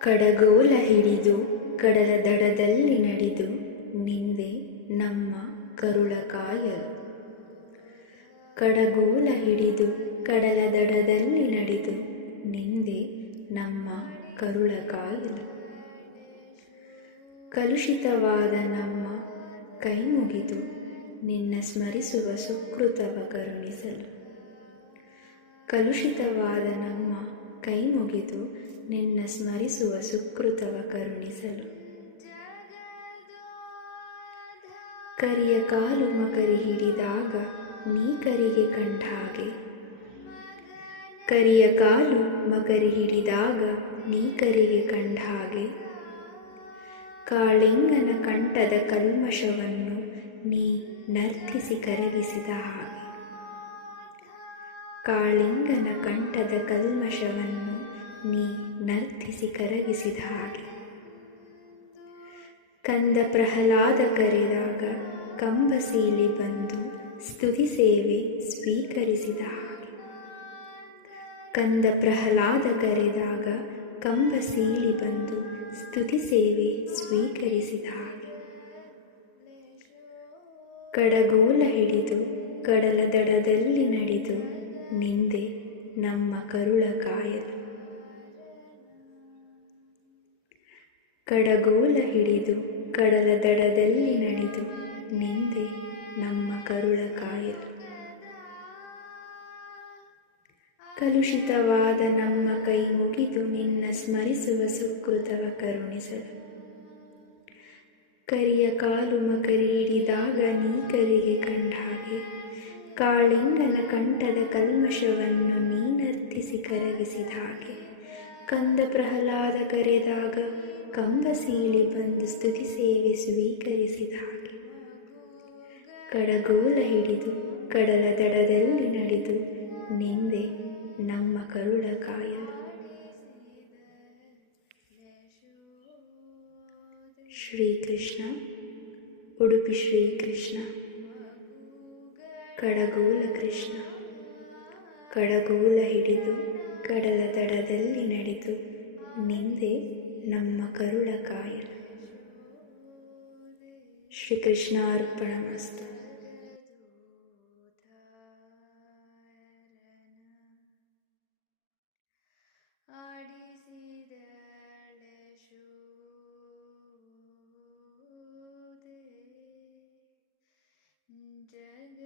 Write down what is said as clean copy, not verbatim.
ಕಡಗೋಲ ಹಿಡಿದು ಕಡಲ ದಡದಲ್ಲಿ ನಡೆದು ನಿಂದೆ ನಮ್ಮ ಕರುಳ ಕಾಯಲು. ಕಡಗೋಲ ಹಿಡಿದು ಕಡಲ ದಡದಲ್ಲಿ ನಡೆದು ನಿಂದೆ ನಮ್ಮ ಕರುಳ ಕಾಯಲು. ಕಲುಷಿತವಾದ ನಮ್ಮ ಕೈ ಮುಗಿದು ನಿನ್ನ ಸ್ಮರಿಸುವ ಸುಕೃತವ ಕರುಣಿಸಲು. ಕಲುಷಿತವಾದ ನಮ್ಮ ಕೈ ಮುಗಿದು ನಿನ್ನ ಸ್ಮರಿಸುವ ಸುಕೃತವ ಕರುಣಿಸಲು. ಕರಿಯ ಕಾಲು ಮಕರಿ ಹಿಡಿದಾಗ ನೀ ಕರಿಗೆ ಕಂಡ ಹಾಗೆ. ಕರಿಯ ಕಾಲು ಮಕರಿ ಹಿಡಿದಾಗ ನೀ ಕರಿಗೆ ಕಂಡ ಹಾಗೆ. ಕಾಳಿಂಗನ ಕಂಠದ ಕಲ್ಮಶವನ್ನು ನೀ ನರ್ತಿಸಿ ಕರಗಿಸಿದ ಹಾಗೆ. ಕಾಳಿಂಗನ ಕಂಠದ ಕಲ್ಮಶವನ್ನು ನೀ ನರ್ತಿಸಿ ಕರಗಿಸಿದ ಹಾಗೆ. ಕಂದ ಪ್ರಹ್ಲಾದ ಕರೆದಾಗ ಕಂಬಸೀಲಿ ಬಂದು ಸ್ತುತಿ ಸೇವೆ ಸ್ವೀಕರಿಸಿದ ಹಾಗೆ. ಕಂದ ಪ್ರಹ್ಲಾದ ಕರೆದಾಗ ಕಂಬಸೀಲಿ ಬಂದು ಸ್ತುತಿ ಸೇವೆ ಸ್ವೀಕರಿಸಿದ ಹಾಗೆ. ಕಡಗೋಲ ಹಿಡಿದು ಕಡಲ ದಡದಲ್ಲಿ ನಡೆದು ನಿಂದೆ ನಮ್ಮ ಕರುಳ ಕಾಯಲು. ಕಡಗೋಲ ಹಿಡಿದು ಕಡಲ ದಡದಲ್ಲಿ ನಡೆದು ನಿಂದೆ ನಮ್ಮ ಕರುಳ ಕಾಯಲು. ಕಲುಷಿತವಾದ ನಮ್ಮ ಕೈ ಮುಗಿದು ನಿನ್ನ ಸ್ಮರಿಸುವ ಸುಕೃತವ ಕರುಣಿಸಲು. ಕರಿಯ ಕಾಲು ಮಕರಿ ಹಿಡಿದಾಗ ನೀ ಕರಿಗೆ ಕಂಡ ಹಾಗೆ. ಕಾಳಿಂಗನ ಕಂಠದ ಕಲ್ಮಶವನ್ನು ನೀ ನರ್ತಿಸಿ ಕರಗಿಸಿದ ಹಾಗೆ. ಕಂದ ಪ್ರಹ್ಲಾದ ಕರೆದಾಗ ಕಂಬಸೀಳಿ ಬಂದು ಸ್ತುತಿ ಸೇವೆ ಸ್ವೀಕರಿಸಿದ ಹಾಗೆ. ಕಡಗೋಲ ಹಿಡಿದು ಕಡಲ ದಡದಲ್ಲಿ ನಡೆದು ನಿಂದೆ ನಮ್ಮ ಕರುಳ ಕಾಯಲು. ಶ್ರೀಕೃಷ್ಣ, ಉಡುಪಿ ಶ್ರೀಕೃಷ್ಣ. ಕಡಗೋಲ ಕೃಷ್ಣ. ಕಡಗೋಲ ಹಿಡಿದು ಕಡಲ ದಡದಲ್ಲಿ ನಡೆದು ನಿಂದೆ ನಮ್ಮ ಕರುಳ ಕಾಯಲು. ಶ್ರೀಕೃಷ್ಣಾರ್ಪಣಮಸ್ತು. ಜಗ